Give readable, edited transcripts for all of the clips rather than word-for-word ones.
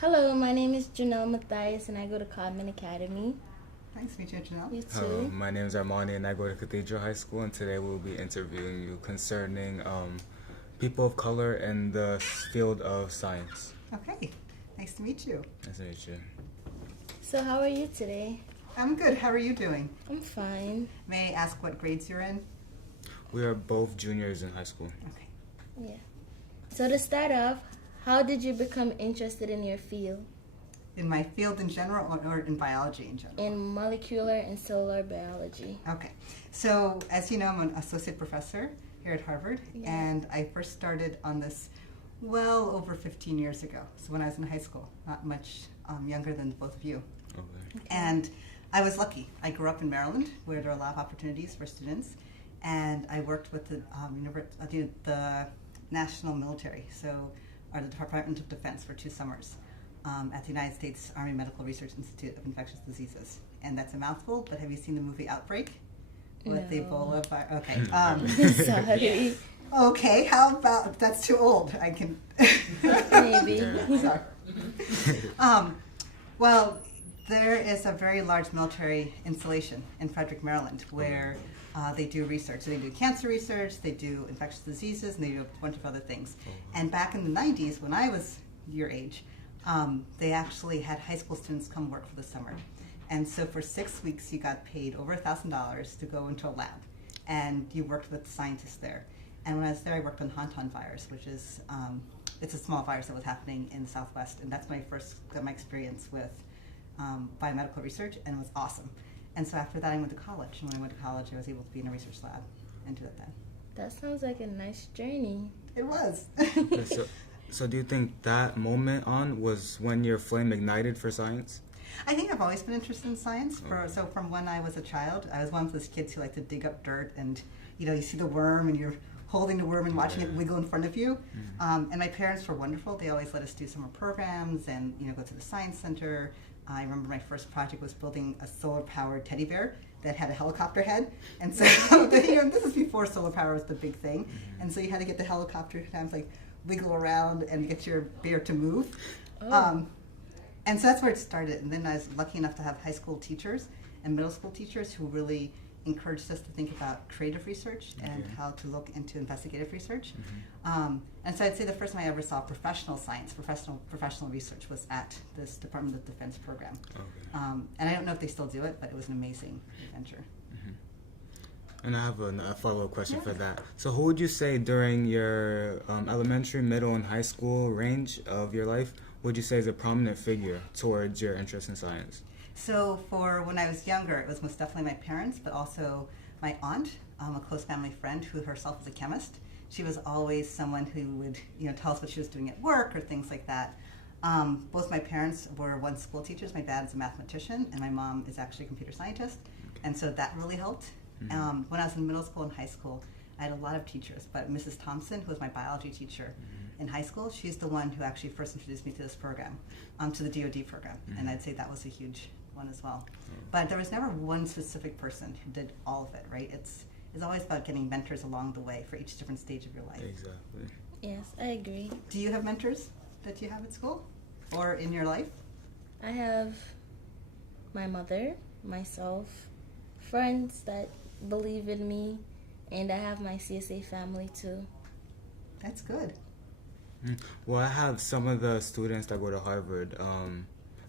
Hello, my name is Junelle Matthias, and I go to Codman Academy. Nice to meet you, Junelle. You too. Hello, my name is Armani, and I go to Cathedral High School, and today we'll be interviewing you concerning people of color in the field of science. Okay, nice to meet you. Nice to meet you. So how are you today? I'm good. How are you doing? I'm fine. May I ask what grades you're in? We are both juniors in high school. Okay. Yeah. So to start off, how did you become interested in your field? In my field in general or in biology in general? In molecular and cellular biology. Okay. So, as you know, I'm an associate professor here at Harvard, Yeah. and I first started on this well over 15 years ago. So when I was in high school, not much younger than both of you. Okay. And I was lucky. I grew up in Maryland, where there are a lot of opportunities for students, and I worked with the National Military, or the Department of Defense, for 2 summers at the United States Army Medical Research Institute of Infectious Diseases. And that's a mouthful, but have you seen the movie Outbreak? With the Ebola virus? Okay. Sorry. Okay, how about, that's too old. I can... Maybe. Sorry. Well, there is a very large military installation in Frederick, Maryland, where they do research. So they do cancer research, they do infectious diseases, and they do a bunch of other things. And back in the 90s, when I was your age, they actually had high school students come work for the summer. And so for 6 weeks, you got paid over $1,000 to go into a lab, and you worked with scientists there. And when I was there, I worked on Hantan virus, which is it's a small virus that was happening in the Southwest, and that's my experience with biomedical research, and it was awesome. And so after that, I went to college. And when I went to college, I was able to be in a research lab and do that then. That sounds like a nice journey. It was. So do you think that moment on was when your flame ignited for science? I think I've always been interested in science. So from when I was a child, I was one of those kids who liked to dig up dirt, and you see the worm, and you're holding the worm and watching it wiggle in front of you. And my parents were wonderful. They always let us do summer programs and go to the science center. I remember my first project was building a solar-powered teddy bear that had a helicopter head. And so this is before solar power was the big thing. And so you had to get the helicopter to wiggle around and get your bear to move. Oh. And so that's where it started. And then I was lucky enough to have high school teachers and middle school teachers who really encouraged us to think about creative research and how to look into investigative research. And so I'd say the first time I ever saw professional science, professional research, was at this Department of Defense program. Okay. And I don't know if they still do it, but it was an amazing adventure. And I have a follow-up question for that. So who would you say during your elementary, middle, and high school range of your life would you say is a prominent figure towards your interest in science? So for when I was younger, it was most definitely my parents, but also my aunt, a close family friend who herself was a chemist. She was always someone who would tell us what she was doing at work or things like that. Both my parents were once school teachers. My dad is a mathematician, and my mom is actually a computer scientist, and so that really helped. When I was in middle school and high school, I had a lot of teachers, but Mrs. Thompson, who was my biology teacher in high school, she's the one who actually first introduced me to this program, to the DoD program, and I'd say that was a huge one as well. But there was never one specific person who did all of it, right? It's always about getting mentors along the way for each different stage of your life. Exactly. Yes, I agree. Do you have mentors that you have at school or in your life? I have my mother, myself, friends that believe in me, and I have my CSA family too. That's good. Well, I have some of the students that go to Harvard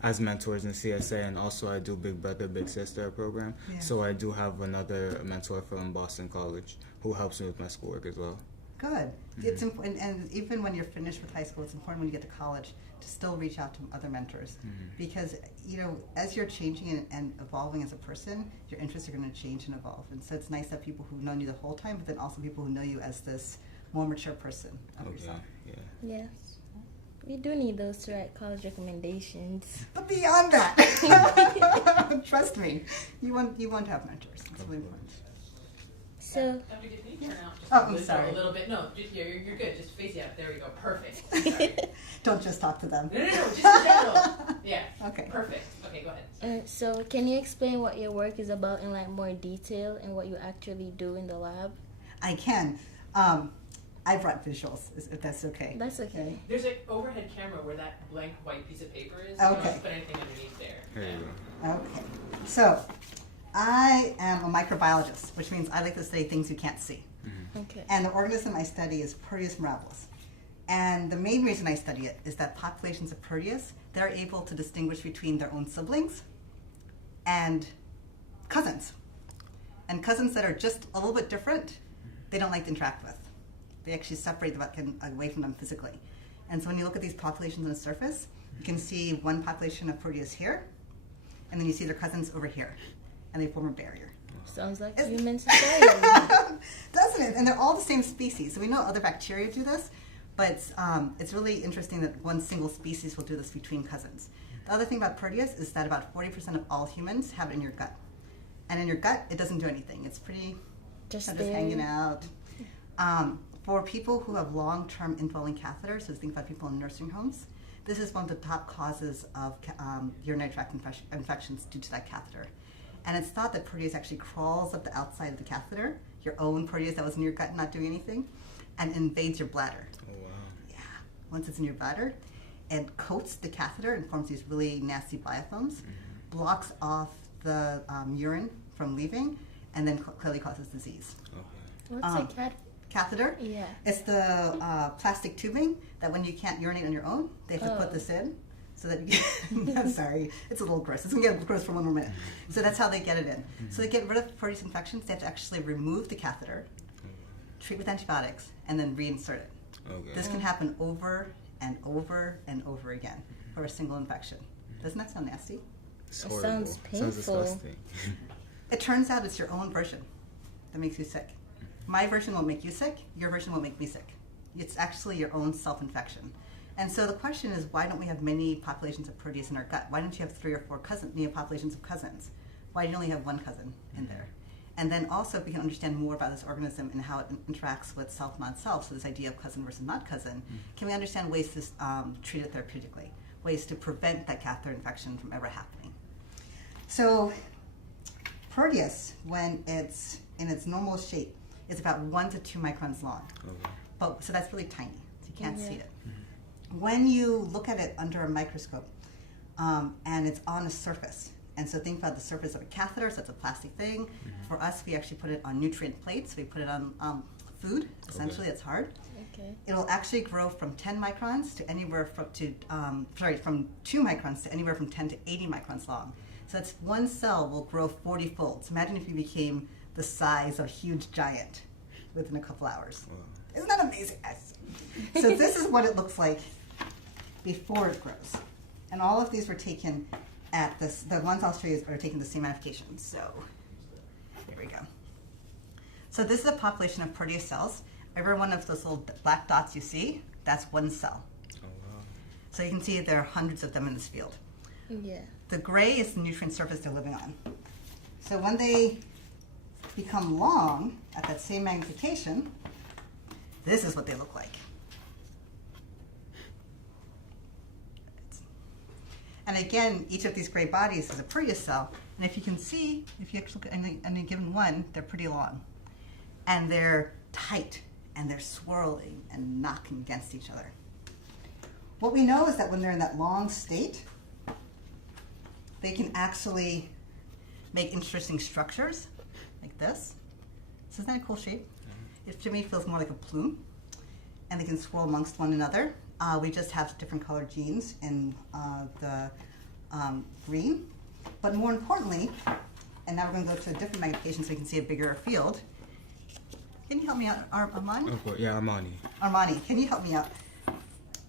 as mentors in CSA, and also I do Big Brother, Big Sister program. Yeah. So I do have another mentor from Boston College who helps me with my schoolwork as well. Good. It's important, and even when you're finished with high school, it's important when you get to college to still reach out to other mentors, because as you're changing and evolving as a person, your interests are going to change and evolve. And so it's nice that people who've known you the whole time, but then also people who know you as this more mature person of yourself. Yeah. Yes. We do need those to write college recommendations. But beyond that, trust me, you want to have mentors. It's really important. So, Did you turn out just I'm sorry. a little bit? No, you're good. Just face it up. There we go. Perfect. Sorry. Don't just talk to them. No, just in general. Yeah. Okay. Perfect. Okay, go ahead. so can you explain what your work is about in more detail and what you actually do in the lab? I can. I brought visuals, if that's okay. That's okay. There's an overhead camera where that blank white piece of paper is. Okay. You don't have to put anything underneath there. There you go. Okay. So, I am a microbiologist, which means I like to study things you can't see. Okay. And the organism I study is Proteus mirabilis. And the main reason I study it is that populations of Proteus, they're able to distinguish between their own siblings and cousins. And cousins that are just a little bit different, they don't like to interact with. They actually separate them away from them physically. And so when you look at these populations on the surface, you can see one population of Proteus here, and then you see their cousins over here, and they form a barrier. Sounds like human society. Doesn't it? And they're all the same species. So we know other bacteria do this, but it's really interesting that one single species will do this between cousins. The other thing about Proteus is that about 40% of all humans have it in your gut. And in your gut, it doesn't do anything. It's pretty Just hanging out. For people who have long-term indwelling catheters, so think about people in nursing homes, this is one of the top causes of urinary tract infections due to that catheter. And it's thought that Proteus actually crawls up the outside of the catheter, your own Proteus that was in your gut not doing anything, and invades your bladder. Oh, wow. Yeah. Once it's in your bladder, it coats the catheter and forms these really nasty biofilms, blocks off the urine from leaving, and then clearly causes disease. Okay. What's a Catheter? Yeah. It's the plastic tubing that when you can't urinate on your own, they have to put Oh. this in so that you can, I'm sorry, it's a little gross. It's going to get gross for one more minute. So that's how they get it in. So to get rid of Proteus infections, they have to actually remove the catheter, treat with antibiotics, and then reinsert it. Okay. This can happen over and over and over again for a single infection. Doesn't that sound nasty? It's It horrible. sounds painful. disgusting. It turns out it's your own version that makes you sick. My version won't make you sick, your version won't make me sick. It's actually your own self-infection. And so the question is, why don't we have many populations of Proteus in our gut? Why don't you have 3 or 4 populations of cousins? Why do you only have one cousin in there? And then also, if we can understand more about this organism and how it interacts with self, non-self, so this idea of cousin versus not cousin, can we understand ways to treat it therapeutically, ways to prevent that catheter infection from ever happening? So Proteus, when it's in its normal shape, is about 1 to 2 microns long. Okay. So that's really tiny, so you can't Yeah. see it. When you look at it under a microscope, and it's on a surface, and so think about the surface of a catheter, so that's a plastic thing. For us, we actually put it on nutrient plates. We put it on food, essentially, it's hard. Okay. It'll actually grow from 10 microns to anywhere from 2 microns to anywhere from 10 to 80 microns long. So that's one cell will grow 40 folds. Imagine if you became the size of a huge giant within a couple hours. Wow. Isn't that amazing? So this is what it looks like before it grows. And all of these were taken at this, the ones I'll show you are taken the same application. So here we go. So this is a population of Proteus cells. Every one of those little black dots you see, that's one cell. Oh, wow. So you can see there are hundreds of them in this field. Yeah. The gray is the nutrient surface they're living on. So when they become long at that same magnification, this is what they look like. And again, each of these gray bodies is a Proteus cell. And if you can see, if you actually look at any given one, they're pretty long. And they're tight, and they're swirling and knocking against each other. What we know is that when they're in that long state, they can actually make interesting structures, like this. So isn't that a cool shape? It to me feels more like a plume. And they can swirl amongst one another. We just have different colored genes in the green. But more importantly, and now we're going to go to a different magnification so you can see a bigger field. Can you help me out, Armani? Oh, yeah, Armani. Armani, can you help me out?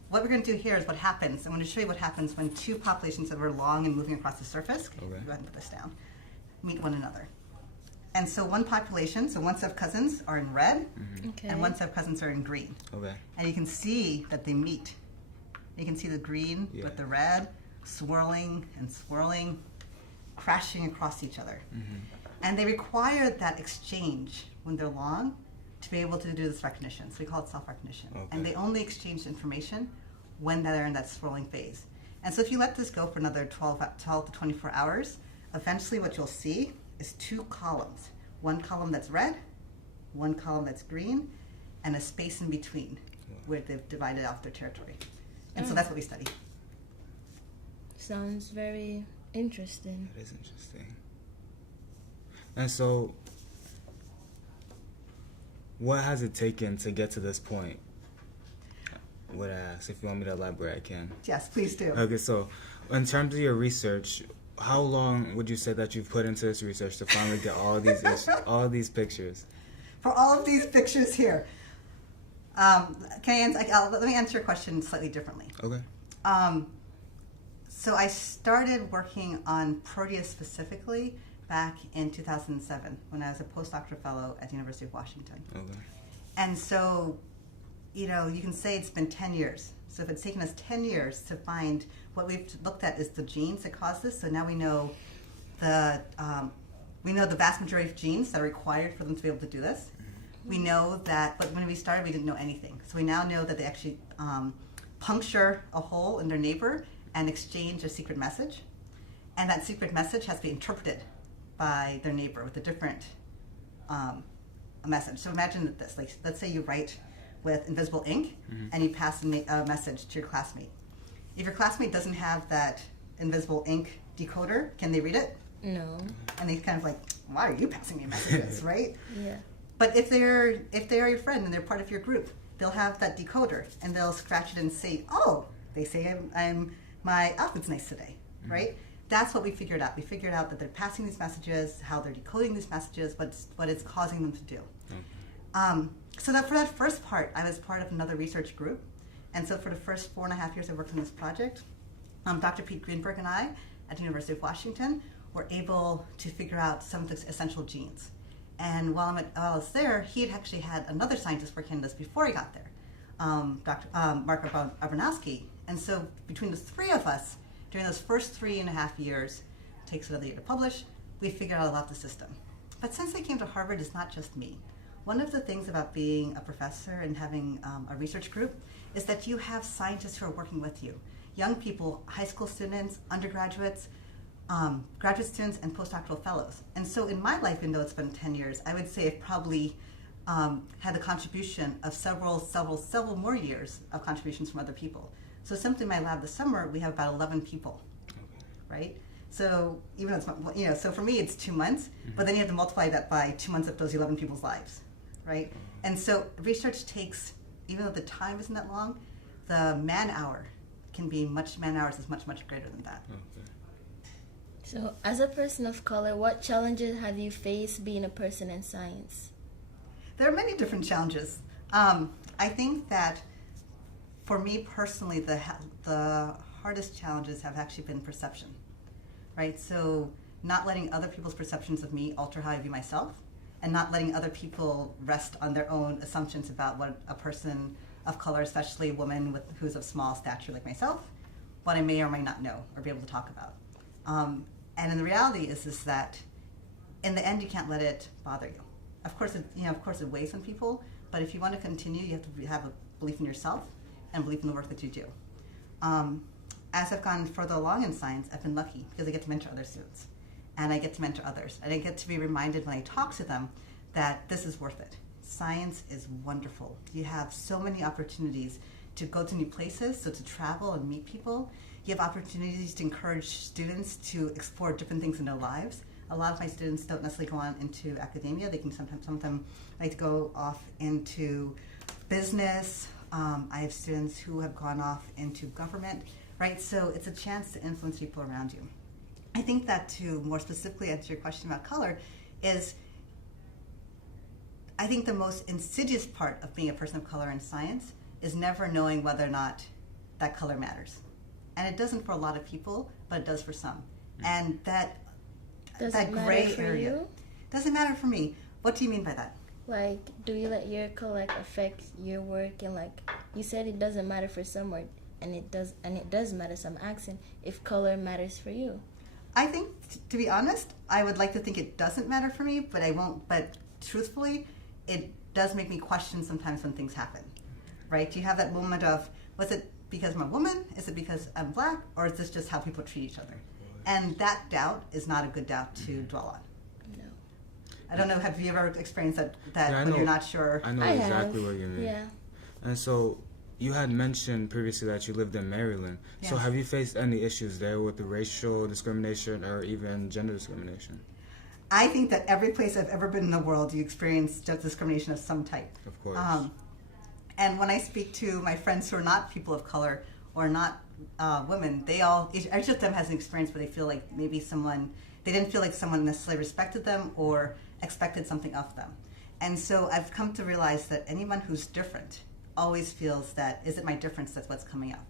What we're going to do here is what happens. I'm going to show you what happens when 2 populations that are long and moving across the surface, Okay. go ahead and put this down, meet one another. And so one population, so one set of cousins are in red, Okay. and one set of cousins are in green. Okay. And you can see that they meet. You can see the green Yeah. with the red swirling and swirling, crashing across each other. And they require that exchange when they're long to be able to do this recognition. So we call it self-recognition. Okay. And they only exchange information when they're in that swirling phase. And so if you let this go for another 12 to 24 hours, eventually what you'll see is 2 columns. One column that's red, one column that's green, and a space in between where they've divided off their territory. And so that's what we study. Sounds very interesting. That is interesting. And so, what has it taken to get to this point? Would I ask? If you want me to elaborate, I can. Yes, please do. Okay, so in terms of your research, how long would you say that you've put into this research to finally get all of these all of these pictures? For all of these pictures here, let me answer your question slightly differently. Okay. So I started working on Proteus specifically back in 2007 when I was a postdoctoral fellow at the University of Washington. Okay. And so, you can say it's been 10 years. So if it's taken us 10 years to find what we've looked at is the genes that cause this. So now we know the vast majority of genes that are required for them to be able to do this. We know that, but when we started, we didn't know anything. So we now know that they actually puncture a hole in their neighbor and exchange a secret message. And that secret message has to be interpreted by their neighbor with a different message. So imagine this, like, let's say you write with invisible ink and you pass a message to your classmate. If your classmate doesn't have that invisible ink decoder, can they read it? No. And they kind of like, why are you passing me messages, right? Yeah. But if they are your friend and they're part of your group, they'll have that decoder and they'll scratch it and say, oh, they say my outfit's nice today, right? That's what we figured out. We figured out that they're passing these messages, how they're decoding these messages, what it's causing them to do. So that for that first part, I was part of another research group. And so for the first 4.5 years I worked on this project, Dr. Pete Greenberg and I at the University of Washington were able to figure out some of the essential genes. And while I was there, he had actually had another scientist working on this before he got there, Dr. Mark Abernowski. And so between the three of us, during those first 3.5 years, it takes another year to publish, we figured out about the system. But since I came to Harvard, it's not just me. One of the things about being a professor and having a research group is that you have scientists who are working with you. Young people, high school students, undergraduates, graduate students, and postdoctoral fellows. And so in my life, even though it's been 10 years, I would say I've probably had the contribution of several more years of contributions from other people. So simply in my lab this summer, we have about 11 people, right? So even though it's, so for me it's 2 months, but then you have to multiply that by 2 months of those 11 people's lives, right? And so research takes, even though the time isn't that long, the man-hours is much, much greater than that. So as a person of color, what challenges have you faced being a person in science? There are many different challenges. I think that for me personally, the hardest challenges have actually been perception, right? So not letting other people's perceptions of me alter how I view myself, and not letting other people rest on their own assumptions about what a person of color, especially a woman who's of small stature like myself, what I may or may not know or be able to talk about. And the reality is that in the end, you can't let it bother you. Of course, it weighs on people, but if you want to continue, you have to have a belief in yourself and belief in the work that you do. As I've gone further along in science, I've been lucky because I get to mentor other students, and I get to mentor others, and I get to be reminded when I talk to them that this is worth it. Science is wonderful. You have so many opportunities to go to new places, so to travel and meet people. You have opportunities to encourage students to explore different things in their lives. A lot of my students don't necessarily go on into academia. They can sometimes, some of them like to go off into business. I have students who have gone off into government, right? So it's a chance to influence people around you. I think that to more specifically answer your question about color is, I think the most insidious part of being a person of color in science is never knowing whether or not that color matters. And it doesn't for a lot of people, but it does for some. And that gray area doesn't matter for me. What do you mean by that? Like, do you let your color affect your work? And like you said, it doesn't matter for someone, and it does matter. So I'm asking if color matters for you. I think, to be honest, I would like to think it doesn't matter for me, but I won't. But truthfully, it does make me question sometimes when things happen, right? You have that moment of, was it because I'm a woman? Is it because I'm black? Or is this just how people treat each other? And that doubt is not a good doubt to dwell on. No. I don't know, have you ever experienced that Yeah, I when know. you're not sure? I know I exactly have. what you mean. Yeah. And so you had mentioned previously that you lived in Maryland. So Yes. have you faced any issues there with the racial discrimination or even gender discrimination? I think that every place I've ever been in the world, you experience discrimination of some type. Of course. And when I speak to my friends who are not people of color or not women, each of them has an experience where they feel like maybe they didn't feel like someone necessarily respected them or expected something of them. And so I've come to realize that anyone who's different always feels that, is it my difference that's what's coming up?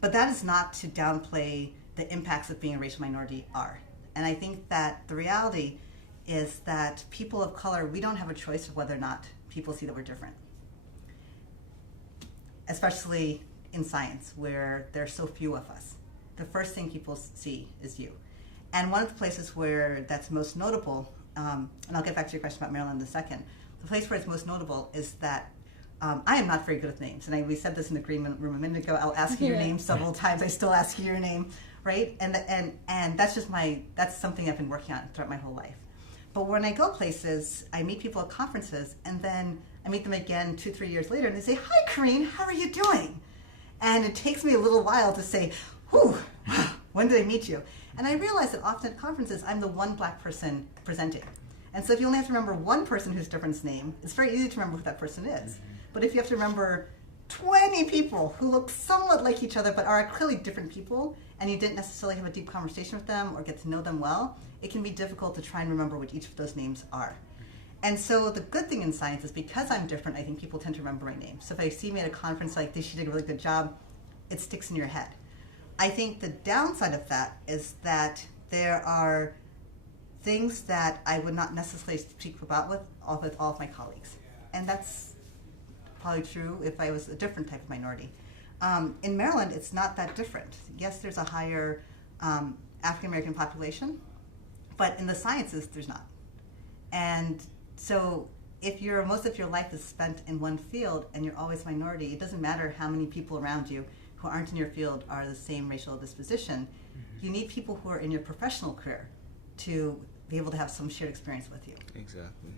But that is not to downplay the impacts of being a racial minority are. And I think that the reality is that people of color, we don't have a choice of whether or not people see that we're different. Especially in science, where there are so few of us. The first thing people see is you. And one of the places where that's most notable, and I'll get back to your question about Maryland in a second, the place where it's most notable is that I am not very good with names. And we said this in the green room a minute ago. I'll ask you your name several times. I still ask you your name, right? And that's just that's something I've been working on throughout my whole life. But when I go places, I meet people at conferences, and then I meet them again 2-3 years later, and they say, "Hi, Karine, how are you doing?" And it takes me a little while to say, "Whew, when did I meet you?" And I realize that often at conferences, I'm the one black person presenting. And so if you only have to remember one person who's different's name, it's very easy to remember who that person is. But if you have to remember 20 people who look somewhat like each other but are clearly different people, and you didn't necessarily have a deep conversation with them or get to know them well, it can be difficult to try and remember what each of those names are. And so the good thing in science is because I'm different, I think people tend to remember my name. So if they see me at a conference like this, you did a really good job, it sticks in your head. I think the downside of that is that there are things that I would not necessarily speak about with all of my colleagues. And that's probably true if I was a different type of minority. In Maryland, it's not that different. Yes, there's a higher African American population, but in the sciences, there's not. And so if most of your life is spent in one field and you're always a minority, it doesn't matter how many people around you who aren't in your field are the same racial disposition. You need people who are in your professional career to be able to have some shared experience with you. Exactly.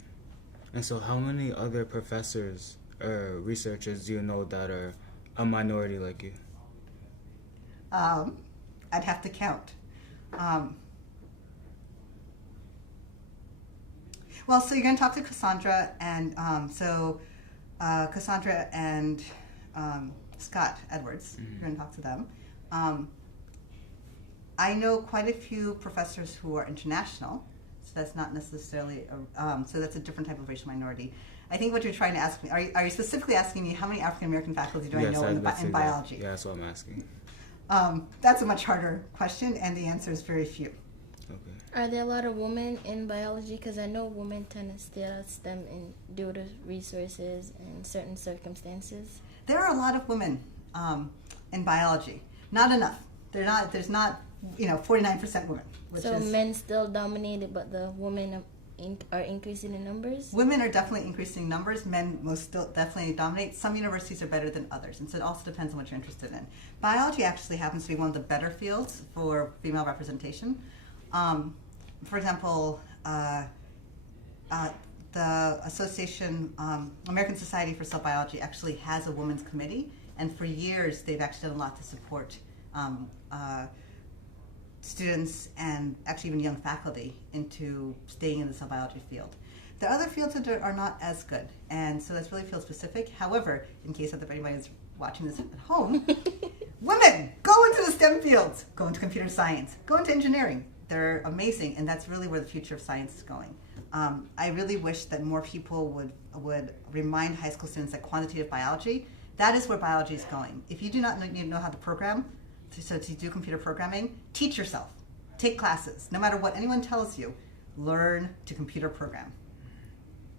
And so how many other professors or researchers do you know that are a minority like you? I'd have to count. Well, so you're going to talk to Cassandra and Cassandra and Scott Edwards. You're going to talk to them. I know quite a few professors who are international, so that's not necessarily so that's a different type of racial minority. I think what you're trying to ask me, are you specifically asking me how many African American faculty do I know in biology? Yeah, that's what I'm asking. That's a much harder question, and the answer is very few. Okay. Are there a lot of women in biology? Because I know women tend to stay out of STEM due to resources and certain circumstances. There are a lot of women in biology. Not enough. There's not 49% women. So men still dominated, but the women are increasing in numbers? Women are definitely increasing in numbers. Men most still definitely dominate. Some universities are better than others, and so it also depends on what you're interested in. Biology actually happens to be one of the better fields for female representation. For example, the association, American Society for Cell Biology, actually has a women's committee, and for years they've actually done a lot to support students and actually even young faculty into staying in the cell biology field. The other fields are not as good, and so that's really field specific. However, in case that anybody is watching this at home, women, go into the STEM fields, go into computer science, go into engineering. They're amazing, and that's really where the future of science is going. I really wish that more people would remind high school students that quantitative biology, that is where biology is going. If you do not know how to program, so to do computer programming, teach yourself. Take classes. No matter what anyone tells you, learn to computer program.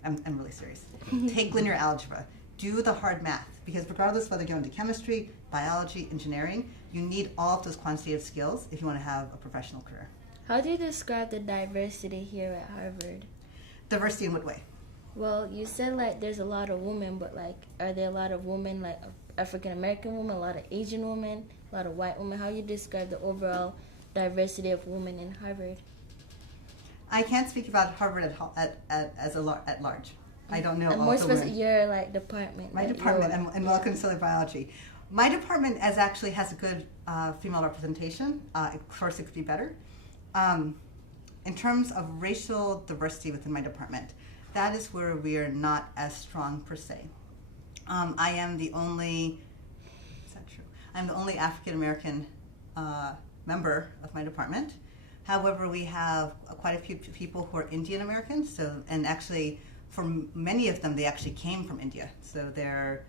I'm really serious. Take linear algebra. Do the hard math. Because regardless whether you're into chemistry, biology, engineering, you need all of those quantitative skills if you want to have a professional career. How do you describe the diversity here at Harvard? Diversity in what way? Well, you said there's a lot of women, but are there a lot of women African American women, a lot of Asian women, a lot of white women? How do you describe the overall diversity of women in Harvard? I can't speak about Harvard at large. I don't know. And all more the specific, women. your like department. My that department you're- and molecular cellular biology. My department actually has a good female representation. Of course, it could be better. In terms of racial diversity within my department, that is where we are not as strong per se. I am the only. Is that true? I'm the only African American member of my department. However, we have quite a few people who are Indian American. So, and actually, for many of them, they actually came from India. So they're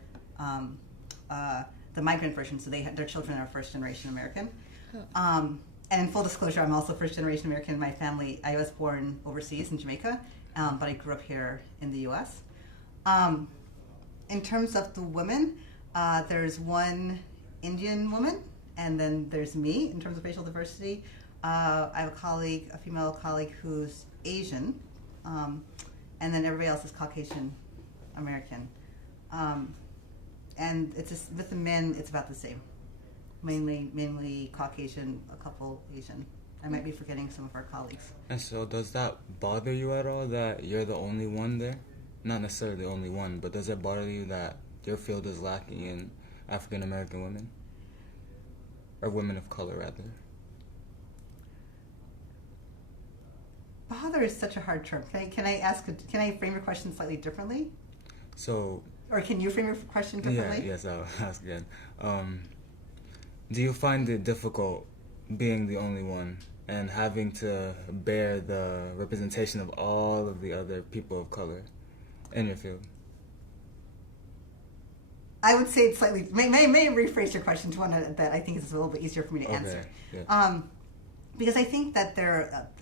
the migrant version. So their children are first generation American. And in full disclosure, I'm also first generation American in my family. I was born overseas in Jamaica, but I grew up here in the U.S. In terms of the women, there's one Indian woman, and then there's me in terms of racial diversity. I have a female colleague who's Asian, and then everybody else is Caucasian American. And it's just, with the men, it's about the same. Mainly Caucasian, a couple Asian. I might be forgetting some of our colleagues. And so does that bother you at all that you're the only one there? Not necessarily the only one, but does it bother you that your field is lacking in African American women? Or women of color, rather? Bother is such a hard term. Can I frame your question slightly differently? So... Or can you frame your question differently? Yeah, yes, I'll ask again. Do you find it difficult being the only one and having to bear the representation of all of the other people of color in your field? I would say it's slightly, may rephrase your question to one that I think is a little bit easier for me to answer. Yeah. Because I think that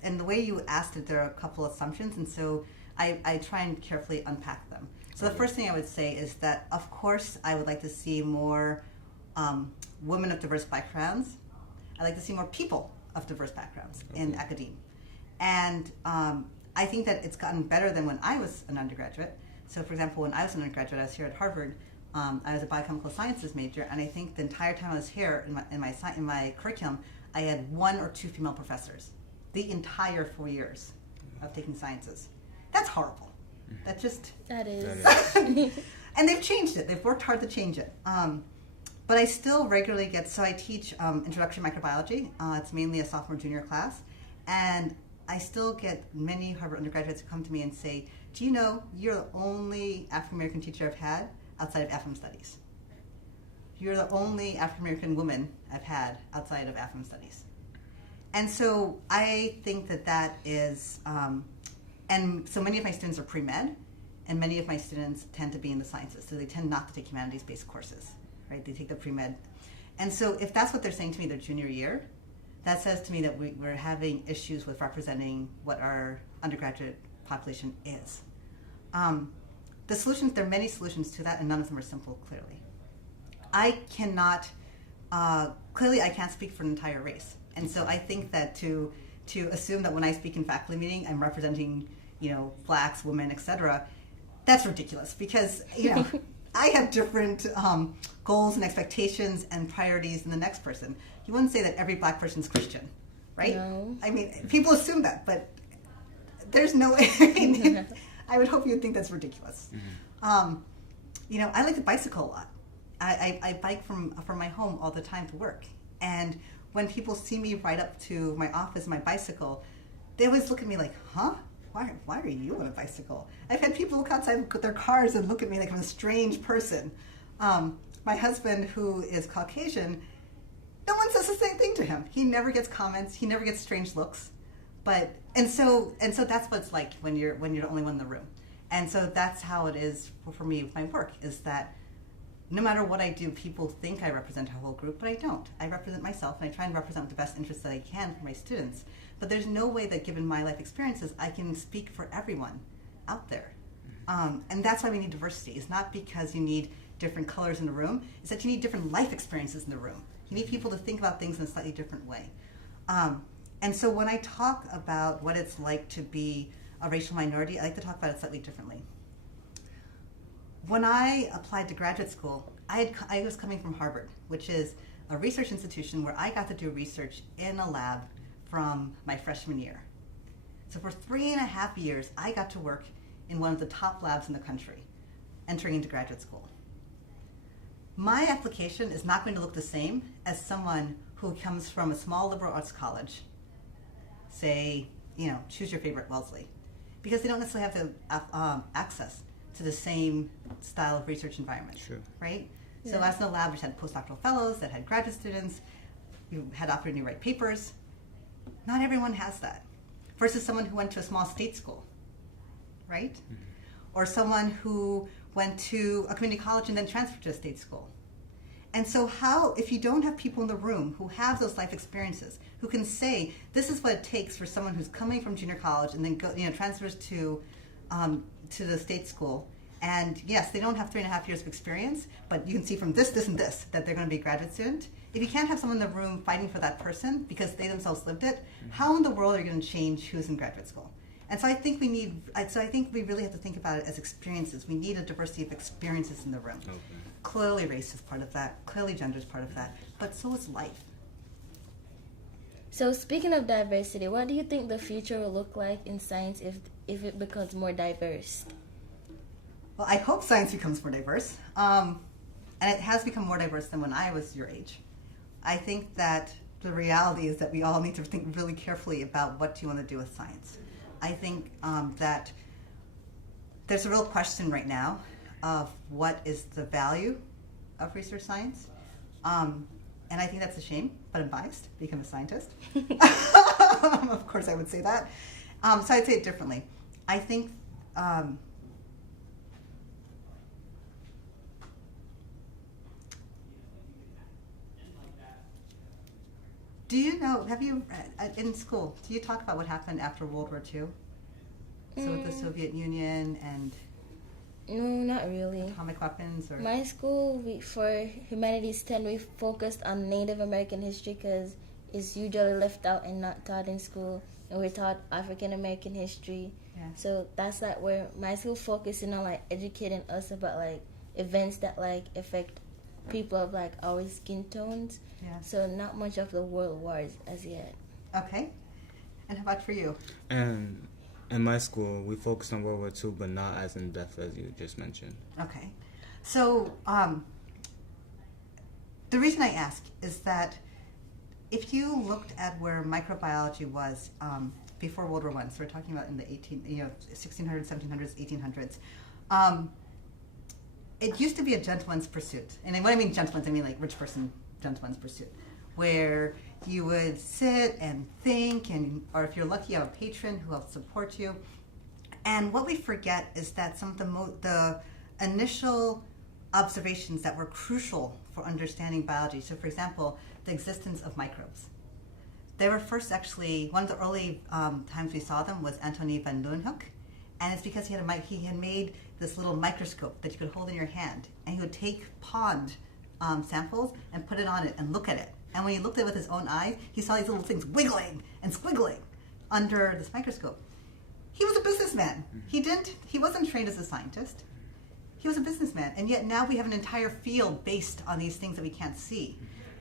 and the way you asked it, there are a couple assumptions, and so I try and carefully unpack them. So the first thing I would say is that, of course, I would like to see more women of diverse backgrounds. I'd like to see more people of diverse backgrounds in academia. And I think that it's gotten better than when I was an undergraduate. So, for example, when I was an undergraduate, I was here at Harvard. I was a biochemical sciences major, and I think the entire time I was here in my curriculum, I had 1 or 2 female professors the entire 4 years of taking sciences. That's horrible. That is. And they've changed it. They've worked hard to change it. But I still regularly I teach introductory microbiology. It's mainly a sophomore, junior class. And I still get many Harvard undergraduates who come to me and say, do you know, you're the only African-American teacher I've had outside of FM studies. You're the only African-American woman I've had outside of FM studies. And so I think that is, and so many of my students are pre-med, and many of my students tend to be in the sciences, so they tend not to take humanities-based courses, right? They take the pre-med. And so if that's what they're saying to me their junior year, that says to me that we're having issues with representing what our undergraduate population is. The solutions, there are many solutions to that, and none of them are simple, clearly. I cannot, clearly I can't speak for an entire race. And so I think that to assume that when I speak in faculty meeting, I'm representing, blacks, women, etc., that's ridiculous, because, I have different goals and expectations and priorities than the next person. You wouldn't say that every black person's Christian, right? No. I mean, people assume that, but there's no way. I would hope you'd think that's ridiculous. Mm-hmm. I like to bicycle a lot. I bike from my home all the time to work. And when people see me ride up to my office on my bicycle, they always look at me like, huh? Why are you on a bicycle? I've had people look outside with their cars and look at me like I'm a strange person. My husband, who is Caucasian, no one says the same thing to him. He never gets comments. He never gets strange looks. And so that's what it's like when you're the only one in the room. And so that's how it is for me with my work, is that no matter what I do, people think I represent a whole group, but I don't. I represent myself, and I try and represent the best interests that I can for my students. But there's no way that, given my life experiences, I can speak for everyone out there. And that's why we need diversity. It's not because you need different colors in the room. It's that you need different life experiences in the room. You need people to think about things in a slightly different way. And so when I talk about what it's like to be a racial minority, I like to talk about it slightly differently. When I applied to graduate school, I was coming from Harvard, which is a research institution where I got to do research in a lab from my freshman year. So for 3.5 years, I got to work in one of the top labs in the country, entering into graduate school. My application is not going to look the same as someone who comes from a small liberal arts college, say, choose your favorite Wellesley, because they don't necessarily have the access to the same style of research environment, Sure. right? Yeah. So as in a lab which had postdoctoral fellows, that had graduate students, you had opportunity to write papers. Not everyone has that. Versus someone who went to a small state school, right? Mm-hmm. Or someone who went to a community college and then transferred to a state school. And so if you don't have people in the room who have those life experiences, who can say, this is what it takes for someone who's coming from junior college and then transfers to the state school. And yes, they don't have 3.5 years of experience, but you can see from this, and this, that they're going to be a graduate student. If you can't have someone in the room fighting for that person because they themselves lived it, how in the world are you going to change who's in graduate school? And so I think we really have to think about it as experiences. We need a diversity of experiences in the room. Okay. Clearly race is part of that, clearly gender is part of that, but so is life. So speaking of diversity, what do you think the future will look like in science if it becomes more diverse? Well, I hope science becomes more diverse. And it has become more diverse than when I was your age. I think that the reality is that we all need to think really carefully about what do you want to do with science. I think that there's a real question right now of what is the value of research science. And I think that's a shame, but I'm biased, become a scientist. Of course I would say that. So I'd say it differently. I think in school, do you talk about what happened after World War II? So with the Soviet Union and No, not really. atomic weapons? Or My school, for Humanities 10, we focused on Native American history because it's usually left out and not taught in school. And we're taught African American history. Yeah. So that's where my school focusing on educating us about events that affect people of our skin tones. Yeah. So not much of the world wars as yet. Okay. And how about for you? And in my school, we focused on World War II, but not as in depth as you just mentioned. Okay. So the reason I ask is that if you looked at where microbiology was before World War I, so we're talking about in the 1600s, 1700s, 1800s, it used to be a gentleman's pursuit. And when I mean gentleman's, I mean rich person gentleman's pursuit, where you would sit and think, or if you're lucky, you have a patron who helps support you. And what we forget is that some of the initial observations that were crucial for understanding biology, so for example, the existence of microbes. They were first actually, one of the early times we saw them was Antony van Leeuwenhoek, and it's because he had made this little microscope that you could hold in your hand, and he would take pond samples and put it on it and look at it. And when he looked at it with his own eyes, he saw these little things wiggling and squiggling under this microscope. He was a businessman. He wasn't trained as a scientist. He was a businessman. And yet now we have an entire field based on these things that we can't see.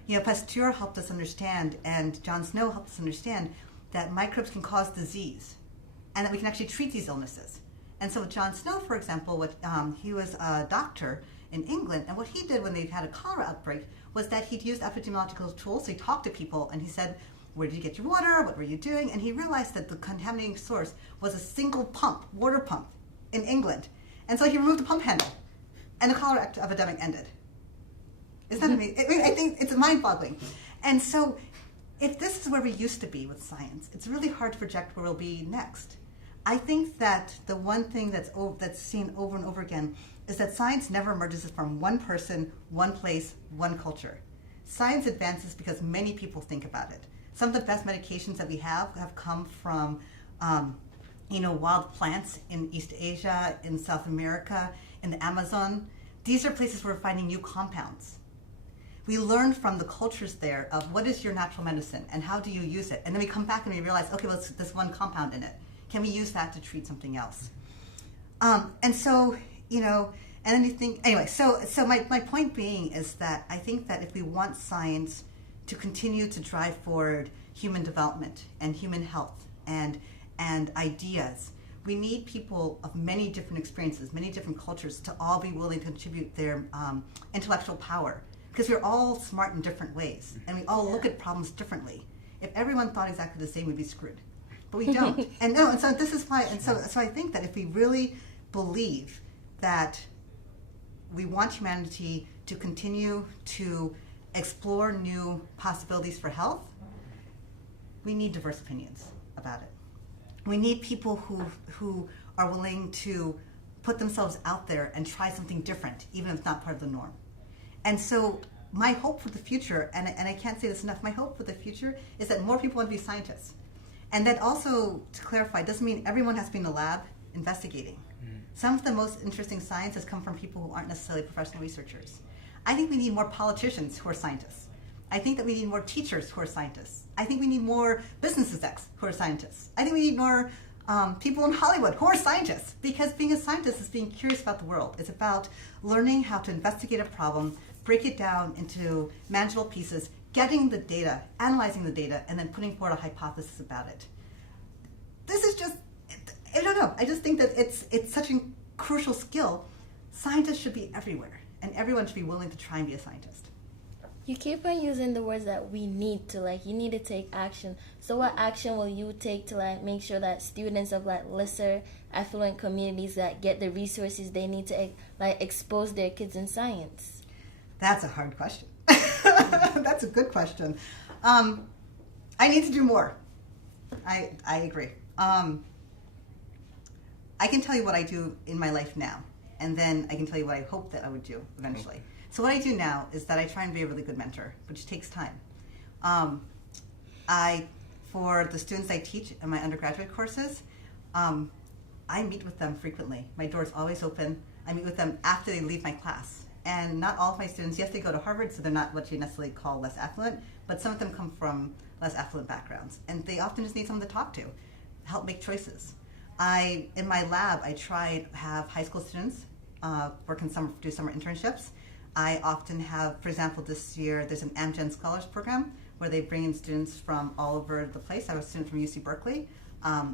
Pasteur helped us understand, and John Snow helped us understand that microbes can cause disease and that we can actually treat these illnesses. And so with John Snow, for example, he was a doctor in England, and what he did when they had a cholera outbreak was that he'd used epidemiological tools. So he talked to people and he said, where did you get your water? What were you doing? And he realized that the contaminating source was a single water pump in England. And so he removed the pump handle and the cholera epidemic ended. Isn't that amazing? I think it's mind-boggling. And so if this is where we used to be with science, it's really hard to project where we'll be next. I think that the one thing that's seen over and over again is that science never emerges from one person, one place, one culture. Science advances because many people think about it. Some of the best medications that we have come from, wild plants in East Asia, in South America, in the Amazon. These are places where we're finding new compounds. We learn from the cultures there of what is your natural medicine and how do you use it. And then we come back and we realize, okay, well, there's one compound in it. Can we use that to treat something else? And then you think, anyway, so my point being is that I think that if we want science to continue to drive forward human development and human health and and ideas. We need people of many different experiences, many different cultures to all be willing to contribute their intellectual power, because we're all smart in different ways and we all look at problems differently. If everyone thought exactly the same, we'd be screwed. But we don't. And so this is why, so I think that if we really believe that we want humanity to continue to explore new possibilities for health, we need diverse opinions about it. We need people who are willing to put themselves out there and try something different, even if it's not part of the norm. And so my hope for the future, and I can't say this enough, my hope for the future is that more people want to be scientists. And that also, to clarify, doesn't mean everyone has to be in the lab investigating. Some of the most interesting science has come from people who aren't necessarily professional researchers. I think we need more politicians who are scientists. I think that we need more teachers who are scientists. I think we need more business execs who are scientists. I think we need more people in Hollywood who are scientists, because being a scientist is being curious about the world. It's about learning how to investigate a problem, break it down into manageable pieces, getting the data, analyzing the data, and then putting forward a hypothesis about it. This is just, I don't know, I just think that it's such a crucial skill. Scientists should be everywhere, and everyone should be willing to try and be a scientist. You keep on using the words that we need to, like, you need to take action. So what action will you take to, like, make sure that students of, like, lesser affluent communities that get the resources they need to, like, expose their kids in science? That's a hard question. That's a good question. I need to do more. I agree. I can tell you what I do in my life now, and then I can tell you what I hope that I would do eventually. So what I do now is that I try and be a really good mentor, which takes time. For the students I teach in my undergraduate courses, I meet with them frequently. My door's always open. I meet with them after they leave my class. And not all of my students, yes, they go to Harvard, so they're not what you necessarily call less affluent, but some of them come from less affluent backgrounds. And they often just need someone to talk to, help make choices. In my lab, I try and have high school students do summer internships. I often have, for example, this year, there's an Amgen Scholars Program where they bring in students from all over the place. I have a student from UC Berkeley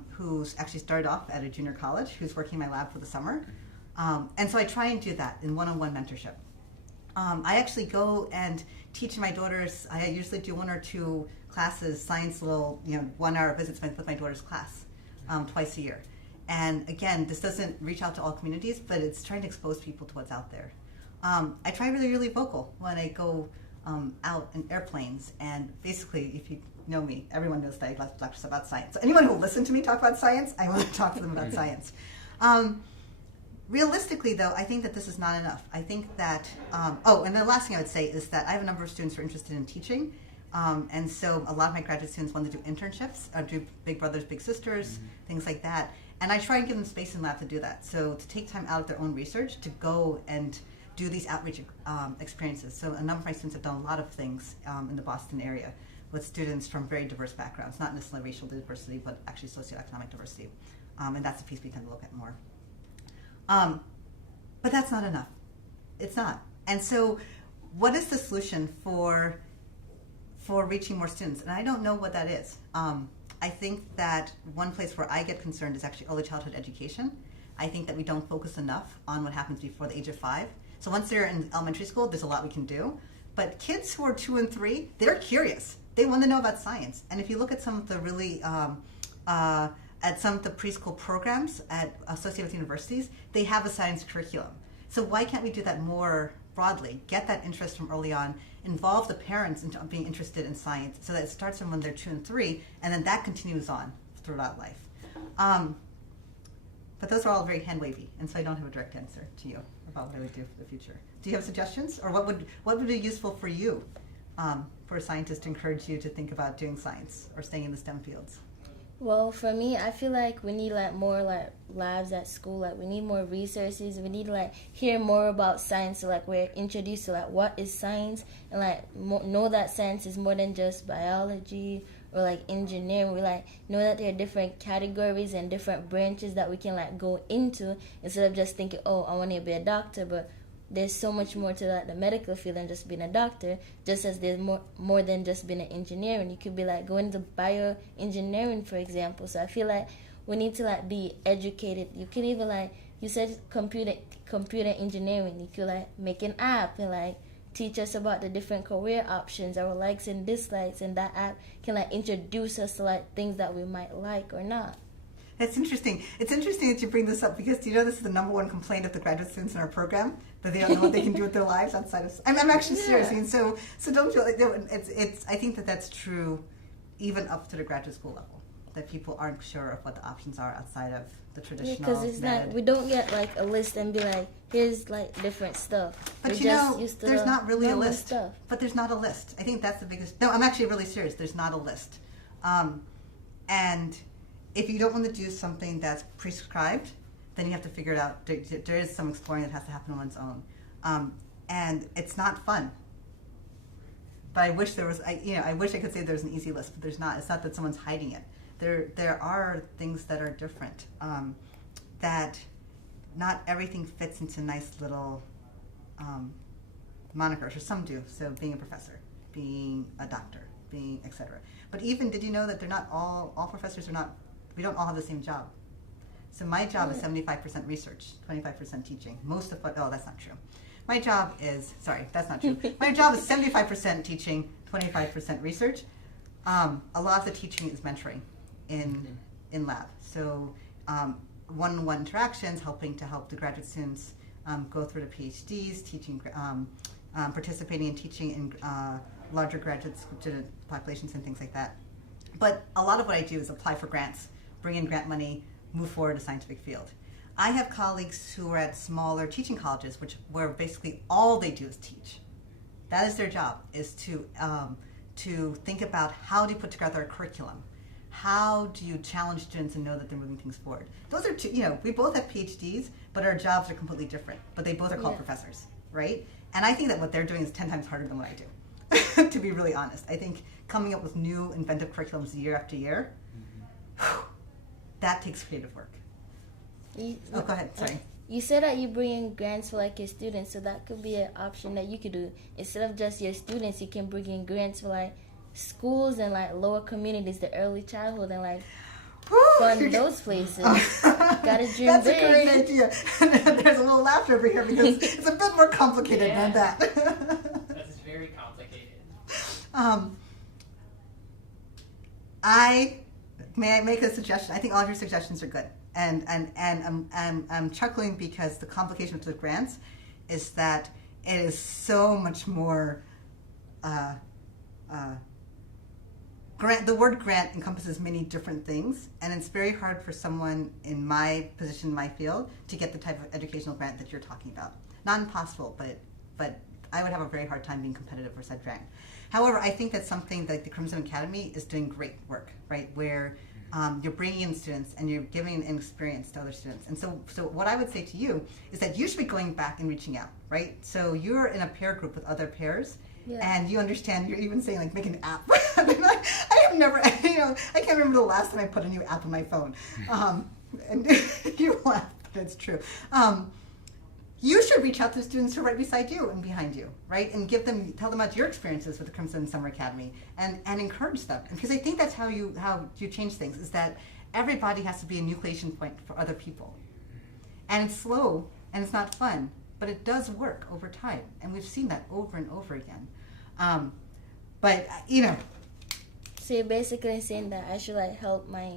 who's actually started off at a junior college, who's working in my lab for the summer. And so I try and do that in one-on-one mentorship. I actually go and teach my daughters. I usually do 1 or 2 classes, science little, 1-hour visits with my daughter's class twice a year. And again, this doesn't reach out to all communities, but it's trying to expose people to what's out there. I try really, really vocal when I go out in airplanes. And basically, if you know me, everyone knows that I love lectures about science. So anyone who will listen to me talk about science, I want to talk to them about science. Realistically, though, I think that this is not enough. I think that, and the last thing I would say is that I have a number of students who are interested in teaching. And so a lot of my graduate students want to do internships, do Big Brothers, Big Sisters, things like that. And I try and give them space in lab to do that. So to take time out of their own research to go and do these outreach experiences. So a number of my students have done a lot of things in the Boston area with students from very diverse backgrounds, not necessarily racial diversity, but actually socioeconomic diversity. And that's a piece we tend to look at more. But that's not enough. It's not. And so what is the solution for reaching more students? And I don't know what that is. I think that one place where I get concerned is actually early childhood education. I think that we don't focus enough on what happens before the age of 5. So once they're in elementary school, there's a lot we can do. But kids who are 2 and 3, they're curious. They want to know about science. And if you look at some of the really, at some of the preschool programs associated with universities, they have a science curriculum. So why can't we do that more broadly? Get that interest from early on, involve the parents into being interested in science so that it starts from when they're 2 and 3, and then that continues on throughout life. But those are all very hand-wavy, and so I don't have a direct answer to you about what I would do for the future. Do you have suggestions? Or what would be useful for you, for a scientist, to encourage you to think about doing science or staying in the STEM fields? Well, for me, I feel like we need more labs at school. We need more resources. We need to hear more about science. So we're introduced to what is science, and know that science is more than just biology or engineering. We know that there are different categories and different branches that we can go into, instead of just thinking, oh, I want to be a doctor. But there's so much more to the medical field than just being a doctor, just as there's more than just being an engineer. And you could be going to bioengineering, for example. So I feel we need to like be educated. You can even like you said computer engineering. You could like make an app and like teach us about the different career options, our likes and dislikes, and that app can like introduce us to like things that we might like or not. That's interesting. It's interesting that you bring this up because you know this is the number one complaint of the graduate students in our program, that they don't know what they can do with their lives outside of. I'm actually serious. I mean, so don't feel like it's. I think that that's true, even up to the graduate school level, that people aren't sure of what the options are outside of the traditional. Because it's not. We don't get like a list and be like, here's like different stuff. But We're you know, just used to there's not really a normal list. stuff. But there's not a list. I think that's the biggest. No, I'm actually really serious. There's not a list, and if you don't want to do something that's prescribed, then you have to figure it out. There is some exploring that has to happen on one's own, and it's not fun. But I wish there was. I wish I could say there's an easy list, but there's not. It's not that someone's hiding it. There are things that are different. That not everything fits into nice little monikers, or some do. So being a professor, being a doctor, being etc. But even, did you know that they're not all professors are not. We don't all have the same job. So my job is 75% research, 25% teaching. Most of that's not true. My job is, sorry, that's not true. My job is 75% teaching, 25% research. A lot of the teaching is mentoring in lab. So one-on-one interactions, helping the graduate students go through the PhDs, teaching, participating in teaching in larger graduate student populations and things like that. But a lot of what I do is apply for grants, bring in grant money, move forward a scientific field. I have colleagues who are at smaller teaching colleges, where basically all they do is teach. That is their job, is to think about how do you put together a curriculum. How do you challenge students and know that they're moving things forward? Those are two, we both have PhDs, but our jobs are completely different. But they both are called professors, right? And I think that what they're doing is 10 times harder than what I do, to be really honest. I think coming up with new inventive curriculums year after year, that takes creative work. Go ahead, sorry. You said that you bring in grants for like your students, so that could be an option that you could do. Instead of just your students, you can bring in grants for like schools and like lower communities, the early childhood, and like fund those places. Gotta dream That's big. a great idea. There's a little laughter over here because it's a bit more complicated than that. That's very complicated. May I make a suggestion? I think all of your suggestions are good, and I'm chuckling because the complication with the grants is that it is so much more. The word grant encompasses many different things, and it's very hard for someone in my position, in my field, to get the type of educational grant that you're talking about. Not impossible, but I would have a very hard time being competitive for said grant. However, I think that's something that the Crimson Academy is doing great work, right? Where you're bringing in students and you're giving an experience to other students. And so what I would say to you is that you should be going back and reaching out, right? So you're in a peer group with other peers, and you understand, you're even saying like make an app. I have never, I can't remember the last time I put a new app on my phone. And you laugh, but it's true. You should reach out to students who are right beside you and behind you, right? And tell them about your experiences with the Crimson Summer Academy and encourage them. Because I think that's how you change things, is that everybody has to be a nucleation point for other people. And it's slow and it's not fun, but it does work over time. And we've seen that over and over again. So you're basically saying that I should like help my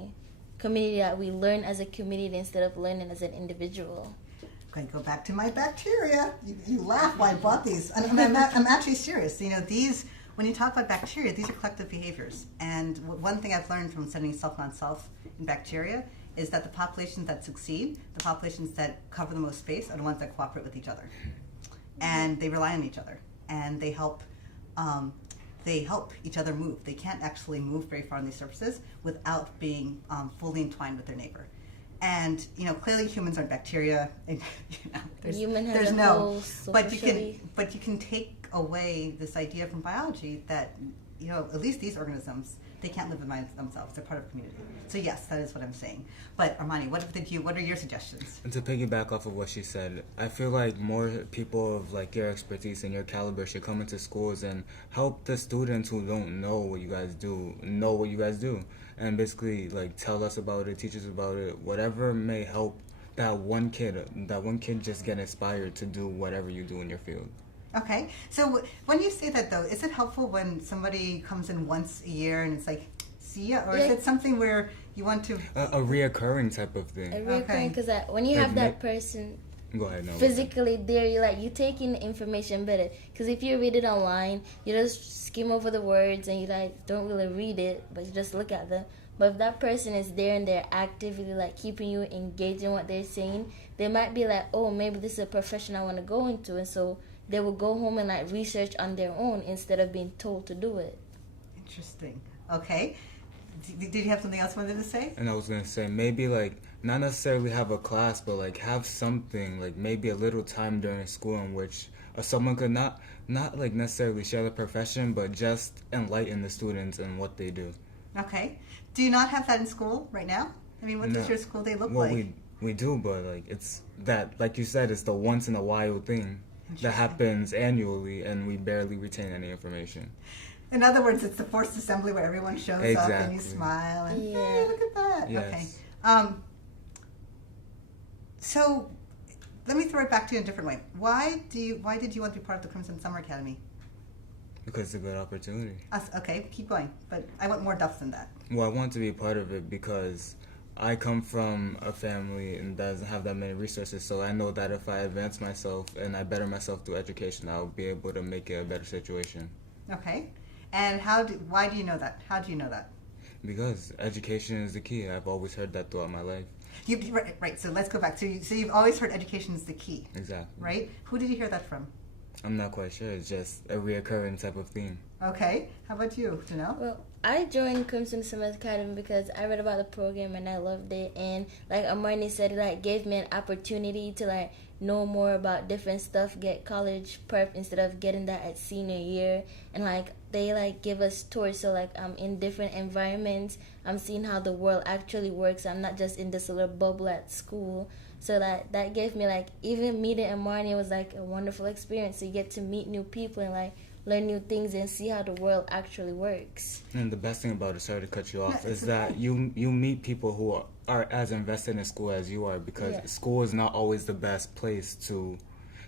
community, that we learn as a community instead of learning as an individual. Okay, go back to my bacteria. You laugh while I bought these. I'm actually serious. These, when you talk about bacteria, these are collective behaviors. And one thing I've learned from studying self-non-self in bacteria is that the populations that succeed, the populations that cover the most space, are the ones that cooperate with each other. And they rely on each other. And they help each other move. They can't actually move very far on these surfaces without being fully entwined with their neighbor. And clearly humans aren't bacteria. And, but you can take away this idea from biology that at least these organisms, they can't live by themselves. They're part of a community. So yes, that is what I'm saying. But Armani, what are your suggestions? And to piggyback off of what she said, I feel like more people of like your expertise and your caliber should come into schools and help the students who don't know what you guys do know what you guys do. and basically like tell us about it, teach us about it, whatever may help that one kid just get inspired to do whatever you do in your field. Okay. So when you say that, though, is it helpful when somebody comes in once a year and it's like, see ya? Or is it something where you want to... A reoccurring type of thing. A reoccurring, because when you have that person Go ahead, no, physically there, you take in the information better. Because if you read it online, you just skim over the words and you don't really read it, but you just look at them. But if that person is there and they're actively keeping you engaged in what they're saying, they might be like, oh, maybe this is a profession I want to go into, and so they will go home and research on their own instead of being told to do it. Interesting. Okay. Did you have something else you wanted to say? And I was gonna say maybe not necessarily have a class, but have something maybe a little time during school in which someone could not necessarily share the profession, but just enlighten the students in what they do. Okay. Do you not have that in school right now? I mean, what does your school day look like? We do, but it's that, like you said, it's the once in a while thing that happens annually, and we barely retain any information. In other words, it's the forced assembly where everyone shows up and you smile and, hey, look at that. Yes. Okay. So let me throw it back to you in a different way. Why did you want to be part of the Crimson Summer Academy? Because it's a good opportunity. Okay, keep going. But I want more depth than that. Well, I want to be part of it because I come from a family and doesn't have that many resources, so I know that if I advance myself and I better myself through education, I'll be able to make it a better situation. Okay. And why do you know that? How do you know that? Because education is the key. I've always heard that throughout my life. Right. So let's go back. So you've always heard education is the key. Exactly. Right? Who did you hear that from? I'm not quite sure. It's just a reoccurring type of theme. Okay. How about you, Junelle? Well, I joined Crimson Summer Academy because I read about the program and I loved it. And like Armani said, it gave me an opportunity to know more about different stuff, get college prep instead of getting that at senior year. And they give us tours, so I'm in different environments. I'm seeing how the world actually works. I'm not just in this little bubble at school. So that gave me even meeting Armani was a wonderful experience. So you get to meet new people and learn new things and see how the world actually works. And the best thing about it, sorry to cut you off, is that you meet people who are as invested in school as you are, because school is not always the best place to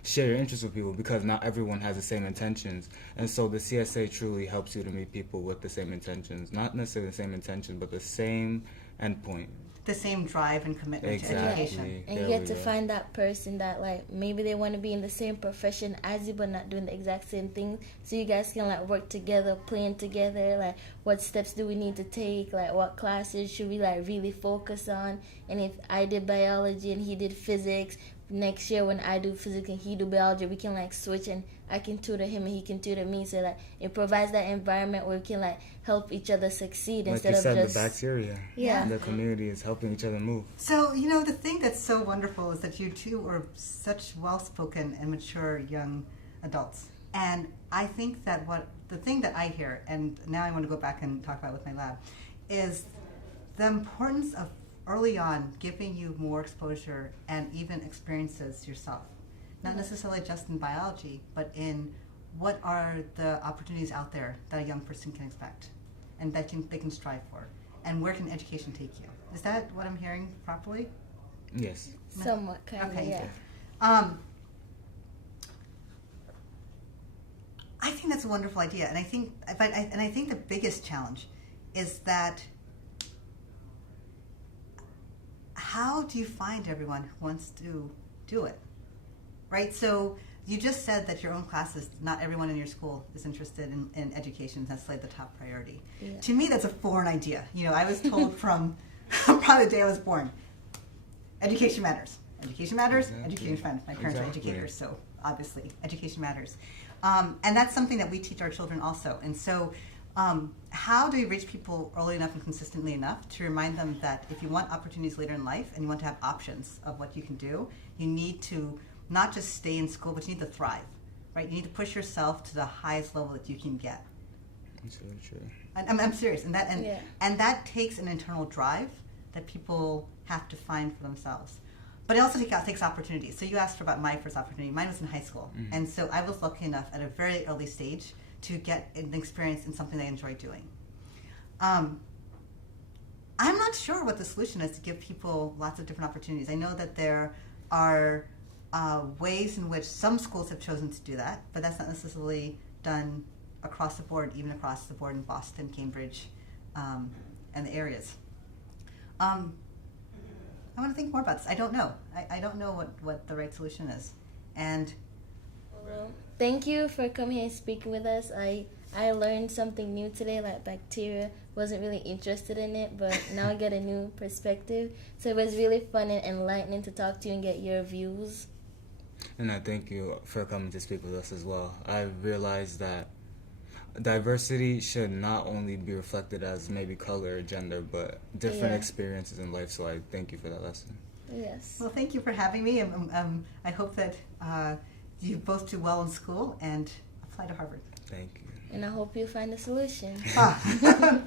share your interests with people, because not everyone has the same intentions. And so the CSA truly helps you to meet people with the same intentions. Not necessarily the same intentions, but the same endpoint. The same drive and commitment to education. And you get to find that person that maybe they want to be in the same profession as you but not doing the exact same thing, so you guys can work together, plan together, what steps do we need to take, what classes should we really focus on. And if I did biology and he did physics, next year when I do physics and he do biology, we can switch and I can tutor him and he can tutor me, so it provides that environment where we can help each other succeed instead of just... the bacteria. Yeah. The community is helping each other move. So, the thing that's so wonderful is that you two are such well-spoken and mature young adults. And I think that the thing that I hear, and now I want to go back and talk about it with my lab, is the importance of early on giving you more exposure and even experiences yourself. Not necessarily just in biology, but in what are the opportunities out there that a young person can expect and that they can strive for, and where can education take you. Is that what I'm hearing properly? Yes. Somewhat, kind of, okay. Yeah. I think that's a wonderful idea, and I think the biggest challenge is that how do you find everyone who wants to do it? Right? So you just said that your own classes, not everyone in your school is interested in education. That's the top priority. Yeah. To me, that's a foreign idea. I was told from probably the day I was born, education matters. Education matters. Exactly. Education matters. My parents are educators, so obviously education matters. And that's something that we teach our children also. And so how do you reach people early enough and consistently enough to remind them that if you want opportunities later in life and you want to have options of what you can do, you need to not just stay in school, but you need to thrive, right? You need to push yourself to the highest level that you can get. That's really true. I'm serious, and that takes an internal drive that people have to find for themselves. But it also takes opportunities. So you asked about my first opportunity. Mine was in high school, and so I was lucky enough at a very early stage to get an experience in something I enjoyed doing. I'm not sure what the solution is to give people lots of different opportunities. I know that there are ways in which some schools have chosen to do that, but that's not necessarily done across the board, even across the board in Boston, Cambridge, and the areas. I want to think more about this. I don't know. I don't know what the right solution is. And Well, thank you for coming and speaking with us. I learned something new today, like bacteria. Wasn't really interested in it, but now I get a new perspective. So it was really fun and enlightening to talk to you and get your views. And I thank you for coming to speak with us as well. I realized that diversity should not only be reflected as maybe color or gender, but different experiences in life. So I thank you for that lesson. Yes. well, thank you for having me. I hope that you both do well in school and apply to Harvard. Thank you. And I hope you find a solution. Ah.